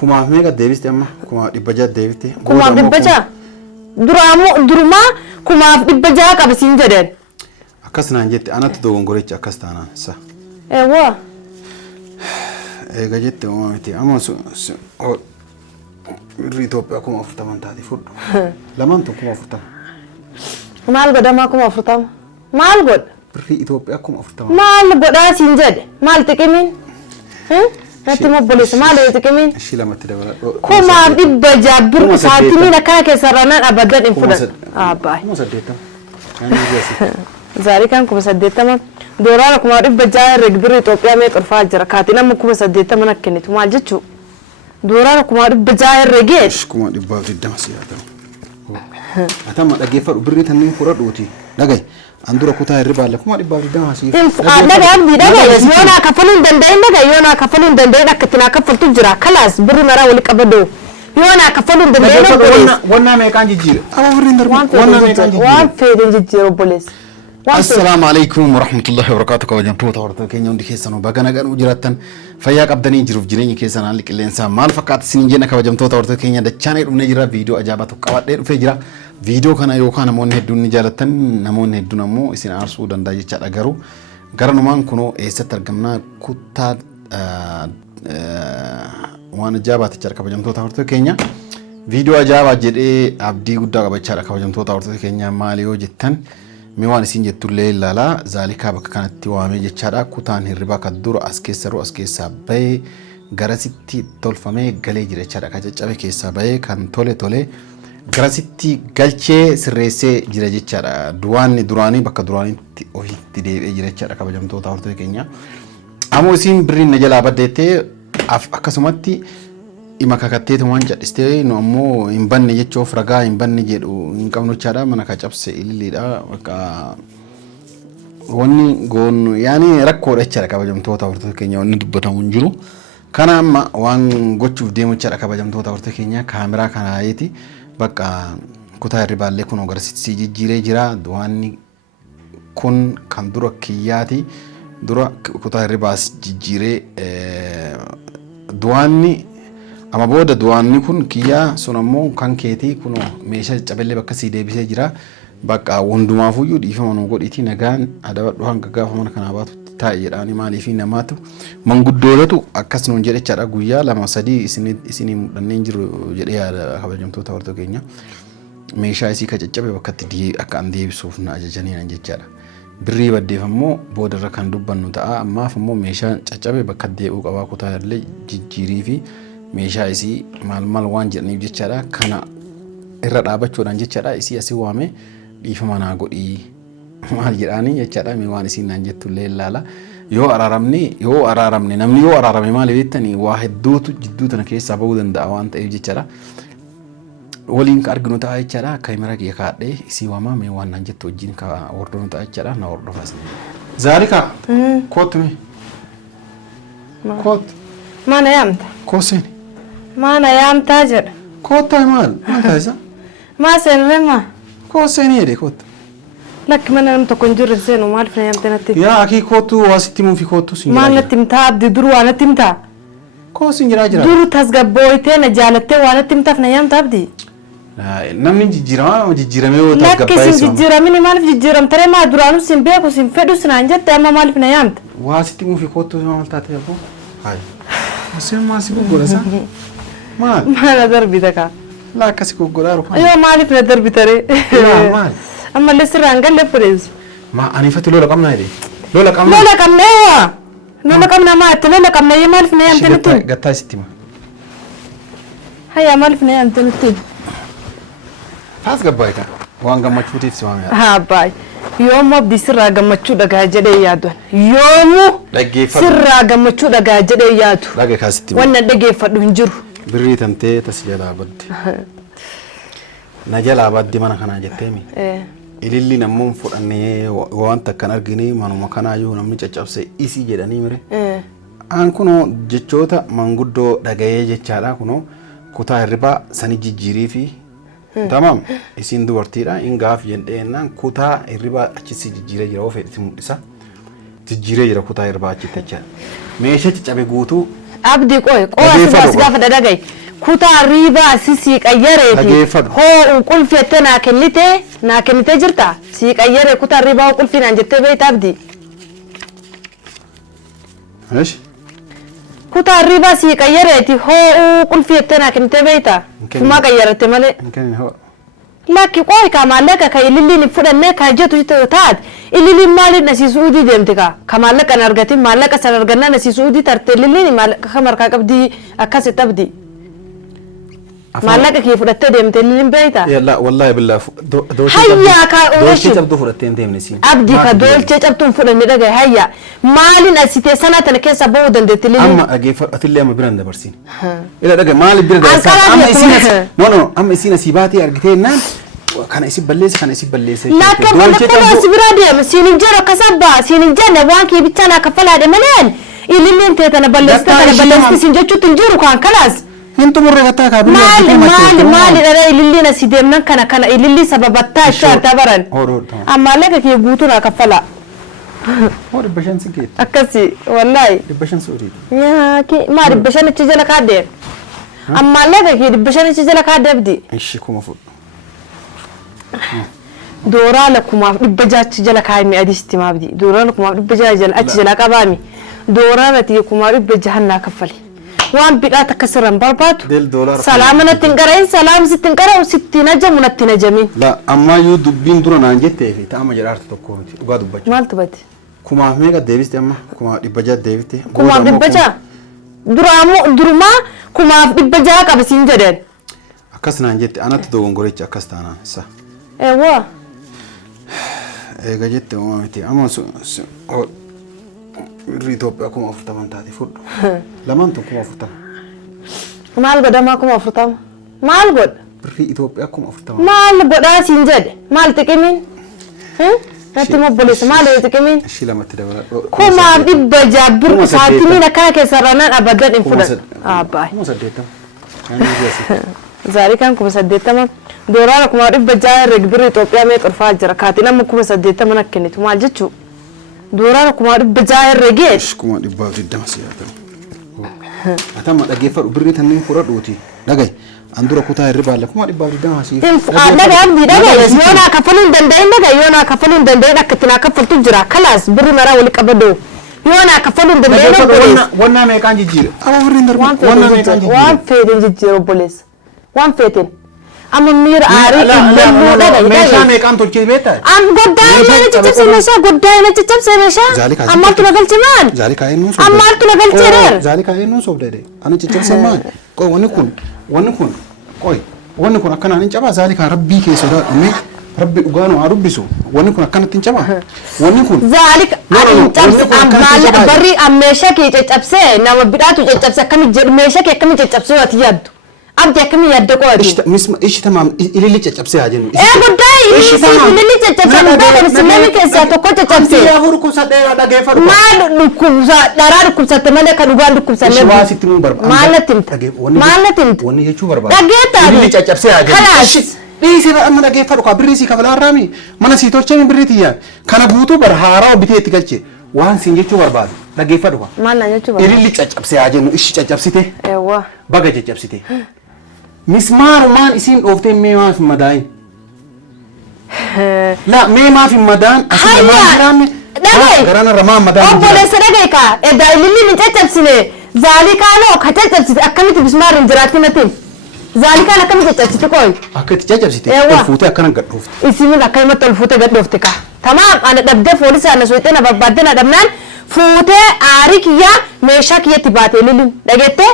Kumaaf meeqa deebiste amma? Kumaaf 100 deebiste. Kumaaf 100. Durumaa kumaaf 100 qabsiin jedhan. Akkas naan jette anatti dogongoricha akkas taanaan isa. Eewwa. Eega jette uumamiti amma birrii Itoophiyaa 40 taati fudhu. Lamaan tun 40. Maal godhamaa 40? Maal godha? Birrii Itoophiyaa 40. Maal godhaa siin jedhe? Maal xiqimiin? Natti mobboleessa maal xiqimiin? Ishii lamatti dabala. Kumaaf 100 birrii saatimiin akka keessa ranaan abadan hin fudhatu. Abbaay. 80. Zaalikaan 80. Dooraan kumaaf 100 herreg birrii Itoophiyaa mee xurfaa jira. Kaatiin amma 80 akka kennitu maal jechuu? Dooraan kumaaf 100 herregee. Kumaaf 120 siyaatamu. Atama dhaggeeffadhu birrii tanniin fudhadhuuti. Dhagaye. Andura kutaa hirriba alla kumaaf 120 siif. Dhagaye yoona kafaluun danda'in dhagaye yoona kafaluun danda'in akka itti kaffaltu jira. Kalaas birrii maraa wali qabadoo. Yoona kafaluun danda'in. Wannaa meeqaan jijjiire? Ama birriin darbu. Wannaa meeqaan jijjiire? Waan feedeen jijjiire obboleessa. السلام عليكم ورحمة الله وبركاته كوجمتوا تورطوا كينيا وندي كيسانو بعنا كانوا جراتن فيا قبضني جروف جريني كيسان على الإنسان مال فقط سنجينا كوجمتوا تورطوا كينيا ده channel ونجرا فيديو أجابته كواد فيجرا فيديو كنا يوكان نمون هدون نجالتن نمون هدون نمو إسين أرسو دنداجي چات أجرو قرن مان كنو إيسة ترجمنا كتاد وان أجابته چار كوجمتوا تورطوا كينيا فيديو أجابة جدي أبدي قدّا كوجمتوا كوجمتوا تورطوا كينيا ماليو جتن ميوان سين جتولي لالا زالika bakka kanatti waamee jechaadha kutaan hirriba kadduru as keessa bahe garasitti tolfamee galee jira jechaadha ka caccabe keessa bahe kan tole garasitti galchee sirreessee jira jechaadha duwaanni duraanii bakka duraanitti ofitti deebi'ee jira jechaadha kabajamtoota hortoo keenya ammoo isin birriin na jalaa baddeettee akkasumatti ima kakatteetu waan jedhistee nu ammoo hin banne jechuuf ragaa hin banne jedhu hin qabnu jechaadha mana ka cabse illiidha bakka wanni goonu yaani rakkoodha jechaadha kabajamtoota hortoo keenya wanni dubbatamu hin jiru kana amma waan gochuuf deemu jechaadha kabajamtoota hortoo keenya kaameraa kanaayeeti bakka kutaa hirribaallee kun agarsiisii jijjiiree jira duwaanni kun kan dura kiyyaati dura kutaa hirribaas jijjiiree duwaanni amma booda duwaanni kun kiyyaa sun ammoo kan keetii kun meeshaa cabellee bakka sii deebisee jira bakka hundumaafuu dhiifama nu godhiti nagaan adabadhu hanga gaafa mana kana baatu taa'e jedhaani maaliif namaatu manguddoolatu akkas nuun jedhechaadha guyyaa 2-3 isinii mudhanneen jiru jedhee yaada kabajamtoota hortoo keenya meeshaa isii ka caccabe bakka itti akka an deebisuuf na ajajaniin jechaadha birrii baddeef ammoo boodarra kan dubbannu ta'a ammaaf ammoo meeshaa caccabe bakka deebi'uu qabaa kutaa illee jijjiirii fi meeshaa isii maal waan jedhaniif jechaadha kana irra dhaabachuudhaan jechaadha isii asii waame dhiifama naa godhii maal jedhaanii jechaadha mee waan isiin naan jettu illee ilaala yoo araaramne namni yoo araarame maal beektanii waa hedduutu jidduu tana keessaa bahuu danda'a waan ta'eef jechaadha waliin ka arginu ta'a jechaadha kaameraa kiyya kaadhee isii waamaa mee waan naan jettu wajjin ka hordofnu ta'a jechaadha na hordofas Zaalika kootume koot Mana yaamta? kooseen Mana yaamtaa jedha. Koottaa maal taasisa? Maa seenrema? Kooseen jedhe koota. Lakki mana nam tokko hin jirre seenu maal fina yaamte natti? Yaa akii kootu waasitti muufi kootu sin jira. Maal natti himtaa abdi duru waa natti himtaa? Koosin jira. Duru tasgabbooytee na jaalattee waa natti himtaaf na yaamta abdi? Namni jijjiiramee yoo tasgabbaa'e lakki sin jijjiiramini maaliif jijjiiramtare maa duraanuu sin beeku sin fedhu sinaan jette amma maaliif na yaamta? Waasitti muufi kootu maal taate yafoo? Hayi. Sen maasi gurgurasa? Maal? Maal darbita ka? La akkasi gurguraaru. Yoo maaliif na darbitare? Maal? Amma lesirraan galle purees. Ma anifatti lola qabnaa jedhe. Lola qabnee waa. Lola qabnaa maa itti lola qabnee maaliif na yaamte nutti? Gattaa isitti ma. Hayya maaliif na yaamte nutti? Taas gabbaa'e kan waan gammachuutiif si waamee. Haa baay. Yoomuu abdii sirraa gammachuu dhagaa jedhee yaaduun. Yoomuu sirraa gammachuu dhagaa jedhee yaadu. Dhagaa kaasitti. Wannan dhageeffadhu hin jiru. Birrii tantee tas jalaa badde. Na jalaa badde mana kanaa jetteemi. Ililli namuun fudhannee waan takkan argine manuma kanaa yoo namni caccabse isii jedhanii mire. Aan kunoo jechoota manguddoo dhagayee jechaadha kunoo kutaa hirribaa sani jijjiirii fi tamam isin dubartiidha ingaaf jendeennan kutaa hirribaa achisi jijjiiree jira ofeetti mul'isa jijjiiree jira kutaa hirribaa achitti jechaadha meeshaa ciccabe guutuu abdi qoy asgafa dadagai kuta riba si qayyareti ho qulfiyete na kennite jirta si qayyare kuta riba qulfina jette beet abdi ايش kuta riba si qayyareti ho qulfiyete na kennite beeta kuma qayyarete male يمكن هو laki qoy ka malaka ka ililli fudanne ka jetu taat ililli mali nasi suudi demtika ka malaka nargati malaka sanarganna nasi suudi tarte ililli malaka khamar ka qabdi akase tabdi malaka ki fudatte demte ililli beita لا والله بالله hayya ka دولتي تبدو فرتين ديم نسين abdi ka dolce cabtun fudanne daga hayya malin asite sanatan kesa bawdan de ililli اما اجي اتلي ما برند برسين الى دغ مال برد اما اسينس نو اما اسينس سيباتي ارغتينا كان يسيب بليس لا كمان خلاص برادي سينين جرو كسبا سينين جنة وانكي بتانا كفلا ده منين اللي انت انا بلست سنجتو تنجرو كان خلاص انتم مرغتا كابل مال انا اللي نسي دمنا كان اللي سببتا شهر تبرن اما لك كي غوتنا كفلا هو ربشان سكيت اكسي والله ربشان سوري يا كي ما ربشان تجلا كاده اما لك كي ربشان تجلا كاده بدي ايش كوما فوت دورا لكم دبجات جلا كايمي اديستي ما بدي دورا لكم دبجات جلا جلا قبامي دورا لتيكم دبجهنا كفلي وان بدا تكسرن بربات سلامنا تنقرين سلام ستنقرا و60 نجم ونتنجمين لا اما يو دبين درنا انجته في تاما جرارت تكومتي uga dubbachu مالت بات kuma mega devisti amma kuma dibbaja devite kuma dibbaja durma kuma dibbaja qabasin jedeen akasna anjette anatu dogongoricha akastana sa ewa ega jette umamiti amma Ethiopia kuma furtaman taati fudhu lamantu kuma furtama maal godama kuma furtama maal god Ethiopia kuma furtama maal goda sin jede maal tiqimin Natti mobboleessa maal tiqimin shi lamatti dabala kuma dibbaja bir saatimina kaake saranan abadan in fudan abai kuma saddeta Zaalikaadhaf kuma 80 doorara kuma dibbaja regbir Ethiopia mee qurfaa jira kaatina kuma 80 mana kennitu maal jechu doorara kuma dibbaja regeet kuma dibbaaf diddama siyaata atama dhageeffadhu birrii tannin fudhadhuuti dhagay andura kutaa hirribaalla kuma dibbaaf diddama siyaata dhaga abdi dhaga yoona kafaluu danda'in dhaga yoona kafaluu danda'in akka itti naa kaffaltu jira kalaas birri maraa wali qabadoo yoona kafaluu danda'in wanna meeqaan jijjiire ama birriin darbu wanna meeqaan jijjiire waan feetin jijjiire obboleessa waan feetin amma miira aarii ilmoo dhaga meeshaa meeqaan tolchee beektaa am goddaa ina ciccibse meeshaa goddaa ina ciccibse meeshaa ammaltu na galche maan Zaalikaadhaf nuun sobde ammaltu na galche reer Zaalikaadhaf nuun sobde ani ciccibse maan qoy wanni kun qoy wanni kun akkanaan hin cabaa Zaalikaadhaf rabbii keessa dhume rabbi dhugaanu haa dubbisu wanni kun akkanatti hin cabaa wanni kun Zaalikaadhaf hin cabse ammaal barri meeshaa kee caccabse nama bidhaatu caccabse akkami jedhu meeshaa kee akkami caccabse yoo ati yaaddu abdi akkami yaadda qoodi ishi tamam ililli caccabse haa jennu goddaa ililli caccabse baada musliimi keessaa tokko caccabse yaa hurkusa dheeraa dhageeffadhu maal dhukkubsa dharaa dhukkubsatte malee kan dhugaan dhukkubsanne waa sitti mun barbaada maalatti wanni jechuu barbaada dhageettaa ililli caccabse haa jennu dhiisi amma dhageeffadhu ka birrii si kafalaarraami mana si tolchee birriitiyya kana guutuu bar haaraa bitee itti galche waan sin jechuu barbaadu dhageeffadhu ka maal na jechuu barbaadu ililli caccabse haa jennu ishi caccabsite eewwa baga caccabsite mismaarumaan isiin dhooftee mee maaf hin madaa'in la mee maaf hin madaan asii maaf jiraanne garana ramaa madaan obboleessa dhagay ka edda ililli min caccabsine Zaalikaadhaf ka caccabsite akkamitti mismaar hin jiraatti natin Zaalikaadhaf akkamitti caccabsite qoy akka itti caccabsite ol fuutee akkana gad dhoofte isiin akkamatti ol fuutee gad dhoofte ka tamaam ana dhabdee foolisa ana soixee na barbaadde na dhabnaan fuutee aarii kiyya meeshaa kiyyatti baate ililin dhageette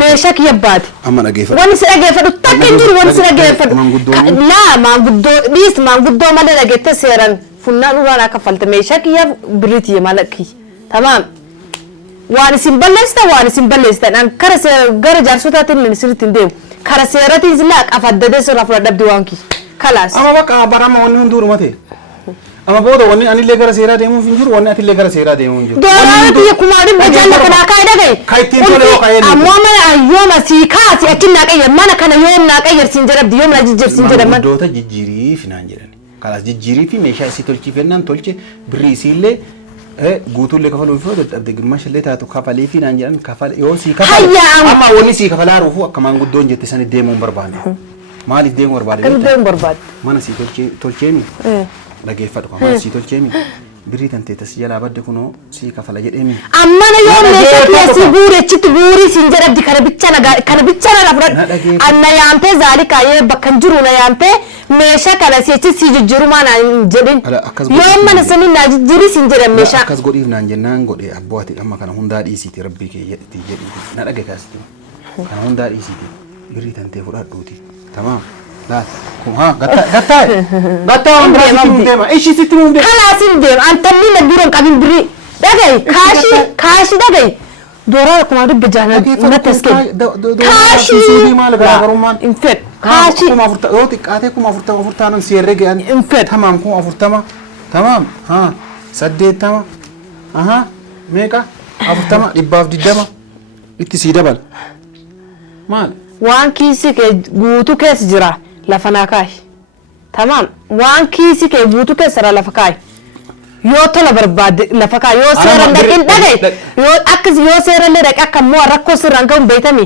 meeshaa kiyya baate amma dhageeffadhu wanni si dhageeffadhu takka hin jiru wanni si dhageeffadhu laa maanguddoo dhiis maanguddoo malee dhageette seeran funnaan uraan akka falte meeshaa kiyya birriitiyye malakki tamaam waan isin balleessitan an kara gara jaarsotaatiin sirriitti hin deemu kara seeratiin silaa qafaddadee sirraa fudha dhabdi waan kiyya kalaas ama bakka barama wanni hunduuruma ta'e ama booda wanni anillee gara seeraa deemuuf hin jiru wanni atillee gara seeraa deemuu hin jiru dooraati kumaadin bajalla kana kai dagai kaitin tole oo kai amma mana ayyoma si kaati akin na qayyar mana kana yoom na qayyar sin jarabdi yoom na jijjir sin jarab man doota jijjirii finaan jedhan kalas jijjirii fi meeshaa isii tolchii fennaan tolche birrii isiillee guutuullee kafaluu fi dadhabde gimmaashillee taatu kafaleefii naan jedhan kafale yoo sii kafale amma wanni sii kafalaa ruufu akka maanguddoon jette sani deemuun barbaade maaliif deemuu barbaade kan deemuu barbaade mana sii tolcheemi dhageeffadhu mana sii tolcheemi birrii tantee tas jalaa badde kunoo sii kafala jedheemi ammana yoo meeshaa keessi buurechitti buurii siin jedhabdi kana bicha na fudhadhu anna yaamtee Zaalikaayee bakka hin jiru na yaamtee meeshaa kana si'achi si jijjiirumaa naan jedhin yoo mana sanii naa jijjiiri siin jedhan meeshaa akkas godhiif naan jennaan godhe abbooti amma kana hundaa dhiisiiti rabbii kee jedhi na dhage kaasti kana hundaa dhiisiiti birrii tantee fudhadhuuti tamaam gatta waan deema ishi sitti muuf deema kalaasin deema antalli na biroon qabin birrii dhagayi kaashi dhagayi dooraa kuma dubbe jaana natas kee kaashi maal garaagarummaan in fed kaashi kuma afurta yoo xiqqaatee kuma afurtaanan si herrege ani in fed tamaam kuma afurtama tamaam 80 meeqa 40 itti sii dabala maal waan kiisi kee guutuu keessa jira lafa naa kaayi tamaam waan kiisi kee guutuu keessa lafa kaayi yoo tola barbaade lafa kaayi yoo seeran dhaqin dhagaye yoo akkas yoo seeran dhaqe akka immoo rakkoo sirraan ka'uun beekami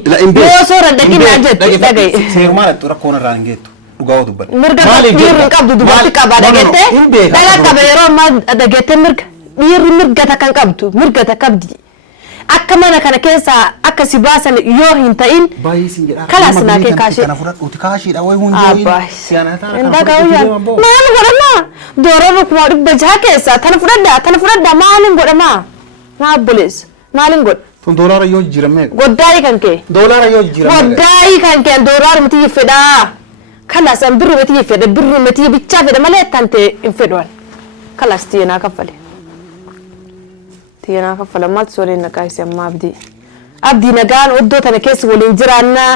yoo seeran dhaqin naa jetti dhagaye seerumaa dhaqxu rakkoon irraa hin geettu dhugaa dubbadha mirga dhiirri qabdu dubartii qaba dhageettee dhagaa qaba yeroo ammaa dhageettee dhiirri mirga takkan qabdu mirga takkabdi akka mana kana keessa akka si baasan yoo hin ta'in kalaas naa kee kaashee kana fudhadhuuti kaashiidha way hundee siyaanataa maal godhama doorarra kuma dhibba jaha keessa tana fudhadha maalin godhama maa obboleessa maalin godha tun doolaara yoo jijjiirame goddaa'ii kan kee doolaara yoo jijjiirame goddaa'ii kan kee doolaara miti fedha kalaas an birri miti fedha birri miti bichaa fedha malee tante hin fedhan kalaas tiyanaa kaffale tiyanaa kaffala maal sooreen naqaayisi amma abdii nagaan oddoo tana keessa waliin jiraannaa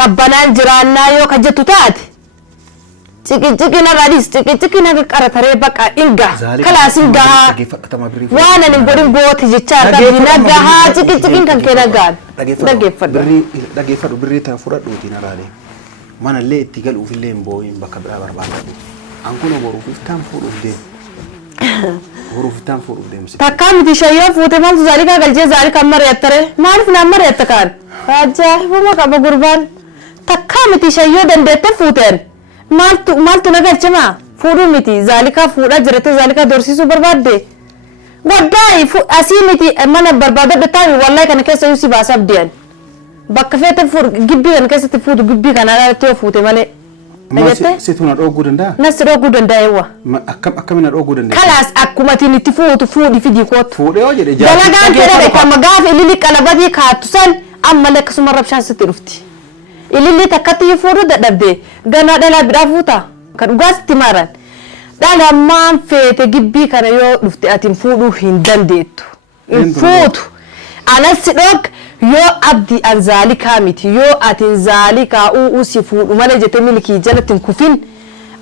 qabbanaan jiraannaa yoo ka jettu taate ciqi narraadis ciqi naga qarataree baqa inga kalaas ingaa waan ani godhin gooti jechaa rabbi nagahaa ciqiin kan kee nagaan dhageeffadhu birrii tana fudhadhuuti narraalee mana illee itti galuuf illee hin boo'in bakka biraa barbaadadhu an kun boruuf iftaan fuudhuuf deemsi takkaa miti shayyoo fuute maaltu Zaalikaa galchee Zaalikaa mari'attare maaliif naan mari'atta kaan ajaa'ibuma qaba gurbaan takkaa miti shayyoo dandeette fuuteen maaltu na galchema fuudhuu miti Zaalikaa fuudhaa jirate Zaalikaa dorsiisuu barbaadde goddaa'ii asii miti mana barbaadadhu taa'ii wallahi kana keessa yoo si baasa abdiyan bakka feete gibbii kana keessatti fuutu gibbii kana alatti yoo fuute malee situ na dhooguu danda'a nasi dhooguu danda'a eewwa akkamina dhooguu danda'a kalaas akkuma tiin itti fuutu fuudhi fidii kootu fuudhee yoo jedhe dalagaan fedha kama gaafa ililli qalabatii kaattu san ammallee akkasuma rabshaan sitti dhufti ililli takkatti fuudhu dadhabde ganaa dhalaa bidhaa fuuta ka dhugaasitti maaran dhalamaan feete gibbii kana yoo dhufte atiin fuudhuu hin dandeettu hin fuutu anasi dhoog yoo abdi an Zaalikaa miti yoo atin Zaalikaa si fuudhu malee jette milkii jalatti kufin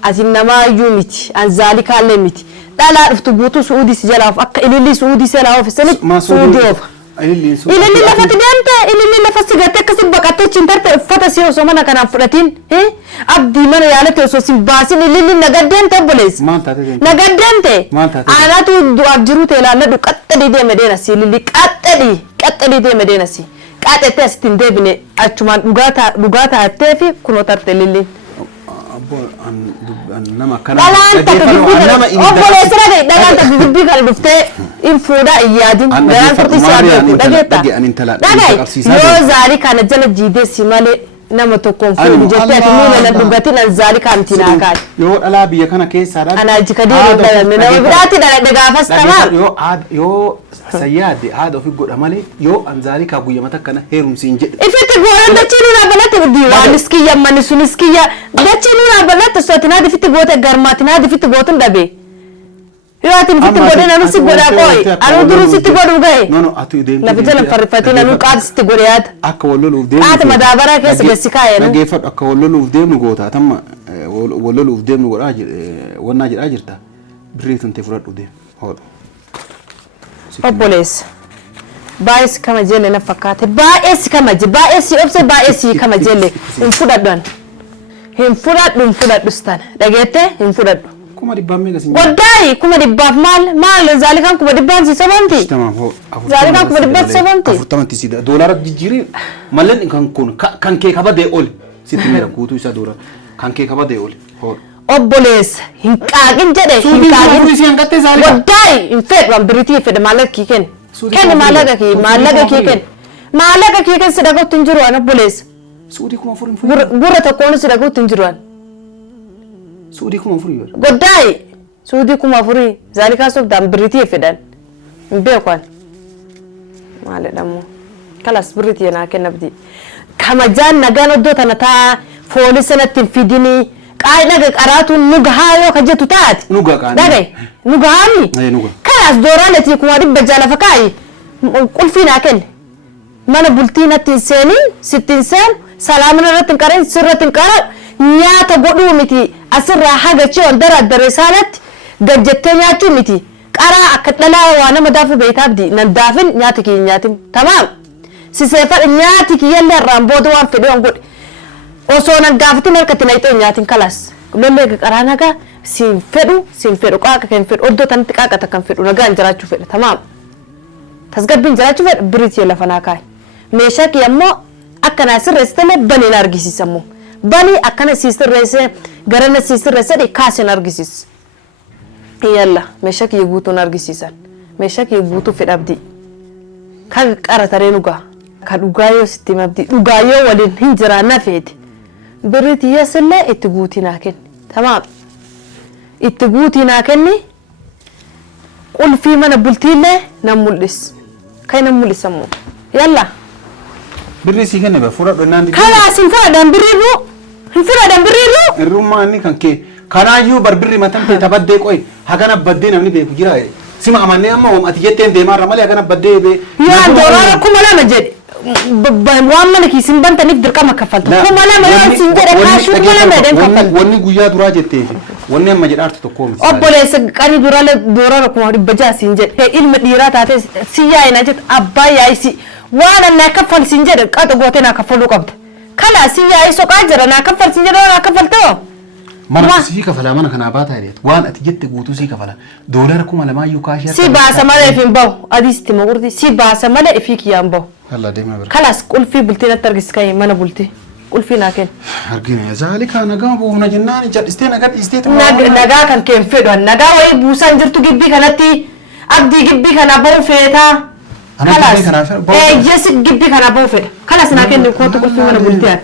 atin namaayyuu miti an Zaalikaa illee miti dhalaa dhuftu guutuu Suudii si jalaaf akka ililli Suudii si jalaa oofisanii Suudii oofa ililli lafatti deemte ililli lafatti gattee akkasii baqattee chintarte uffata si osoo mana kanaan fudhatiin abdii mana yaalatti osoo sin baasin ililli nagaddeemte obboleessi nagaddeemte anaatu du'aaf jiru ta'e ilaalladhu qaxxadii deeme deenasi ililli qaxxadii deeme deenasi qaxxattee asitti hin deebine achumaan dhugaa taatee fi kunoo tarte ililli nama kana dhalaan takka gibbii obboleessa dhagaye dhalaan takka gibbii kana dhuftee in fuudhaa in yaadin garaan turtii si abdeeku dhageetta dhagaye yoo Zaalikaa kana jala jiideessi malee nama tokkoon fuudhu jettee ati muuna nan dhugatin an Zaalikaa miti naa kaati yoo dhalaa biyya kana keessaa anaa jika diiru dhalanne nama biraatti dhaladhe gaafas tamaa yoo sayyaadde haadha ofii godha malee yoo an Zaalikaa guyyama takkana heerumsiin jedhe ifetti gooran dachii nuunaa balatti dhudhii waan iskiyya manni sun iskiyya dachii nuunaa balatti sooti naa difitti goote garmaati naa difitti gootun dhabe yoo ati difitti godhe nanu si godhaa qooyi anu duruu sitti godhuu gahe lafi jala farrifatee nanu qaati sitti godhe yaata akka walloluuf deemnu qaati madaabaraa keessa gassi kaayenu dhageeffadhu akka walloluuf deemnu goota atamma walloluuf deemnu godhaa wannaa jedhaa jirta birrii tun ta'e fudhadhu deemu hoodha obboleessa baay'ee si kama jelle na fakkaate baay'ee si kama je baay'ee si obse baay'ee si kama jelle hin fudhadhu stan dhageette hin fudhadhu kuma dibbaan meeqa siin Waddaayi kuma dibbaaf maal zaalikaan kuma dibbaan si sabamti. Zaalikaan kuma dibbaan sabamti. 40 si doolara jijjiiri malleen kan kun kan kee kabadee ol sitti mera guutuu isa doora kan kee kabadee ol. Obboleessa hin qaaqin jedhe hin qaaqin. Waddaayi hin fedhu biritii fedhe maallaqa kii kenni. Kenni maallaqa kii kenni. Maallaqa kii kenni si dhagootti hin jiru waan obboleessa. Suudii kuma furii. Gurra tokkoon si dhagootti hin jiru waan. Suudii kuma furii. Waddaayi suudii kuma furii zaalikaa sobdaan biritii fedhan hin beekan. Maalidhamoo kalas biritii naa kennabdi. Kamajaan nagaan oddoo tana taa foolii sanatti hin fidinii. Qaayidha qaraatuun nu gahaa yoo ka jettu taate. Nu gahaa. Dhagay nu gahaami. Kanas dooraalati kuma dhibba jaalafa kaayi qulfii naa kenne. Mana bultii natti hin seenin sitti hin seenu salaamina irratti hin qarin sirratti hin qaran nyaata godhuu miti asirraa hagachee ol daraddare saalatti gajjettee nyaachuu miti qaraa akka dhalaa waa nama daafuu beektaabdi nan daafin nyaati kiyya nyaatin tamaam siseeffadha nyaati kiyyallee irraan booda waan fedhe waan godhe. Osoo nan gaafatin harkatti na ixoo nyaatin kalas lollee qaraa nagaa siin fedhu qaaqa kan fedhu oddoo tanatti qaaqata kan fedhu nagaan jiraachuu fedha tamaam tasgabbiin jiraachuu fedha biriitii lafa naa kaayi meeshaa kiyya ammoo akkana sirreessitee banii na argisiisammoo banii akkana sirreessee garana sirreessee kaasee na argisiis yalla meeshaa kiyya guutuu na argisiisan meeshaa kiyya guutuu fedhabdi kan qarataree dhugaa ka dhugaa yoo sitti mabdi dhugaa yoo waliin hin jiraanna feete biriitii yasillee itti guutii naa kenni tamaam itti guutii naa kenni qulfii mana bultiillee nan mul'is kan nan mul'isammoo yalla birrii si kenne ba fudhadhu naan kalas hin fudhadhan birriirru irrummaa inni kan kee kanaayyuu barbirri matamtee tabaddee qoy hagana baddee namni beeku jira sima amannee amma ati jetteen deemaarra malee hagana baddee bee yaa doolara kuma lama jedhe waan mana kiisin bantaniif dirqama kaffaltu kuma lama yoo sin jedhe kaashuu kuma lama jedhen kaffaltu wanni guyyaa duraa jetteef wanni amma jedhaartu tokkoo miti obboleessa qanii doolara kuma dhibba jaha sin jedhe ilma dhiiraa taate si yaa'ina jedhe abbaa yaa'isi waan annaa kaffal sin jedhe qaxa gootee naa kaffaluu qabda kala si yaa'i soqaa jira naa kaffal sin jedhe naa kaffaltoo mana si kafala mana kana baata jedhe waan ati jette guutuu si kafala doolara kuma lamaa iyyuu kaashii si baasa malee ifin bahu adiisti maqurti si baasa malee ifii kiyyaan bahu Allah deemaa bira kalas qulfii bultii natti argis ka'e mana bultii qulfii naa kenna. Argina zaalikaa nagaa buufna jennaan jal'istee nagaa dhiistee nagaa kan keen fedhan nagaa wayii buusaan jirtu gibbii kanatti abdii gibbii kana bahu feetaa. Kalas eeyyesi gibbii kana bahu fedha kalas naa kenni kootu qulfii mana bultii.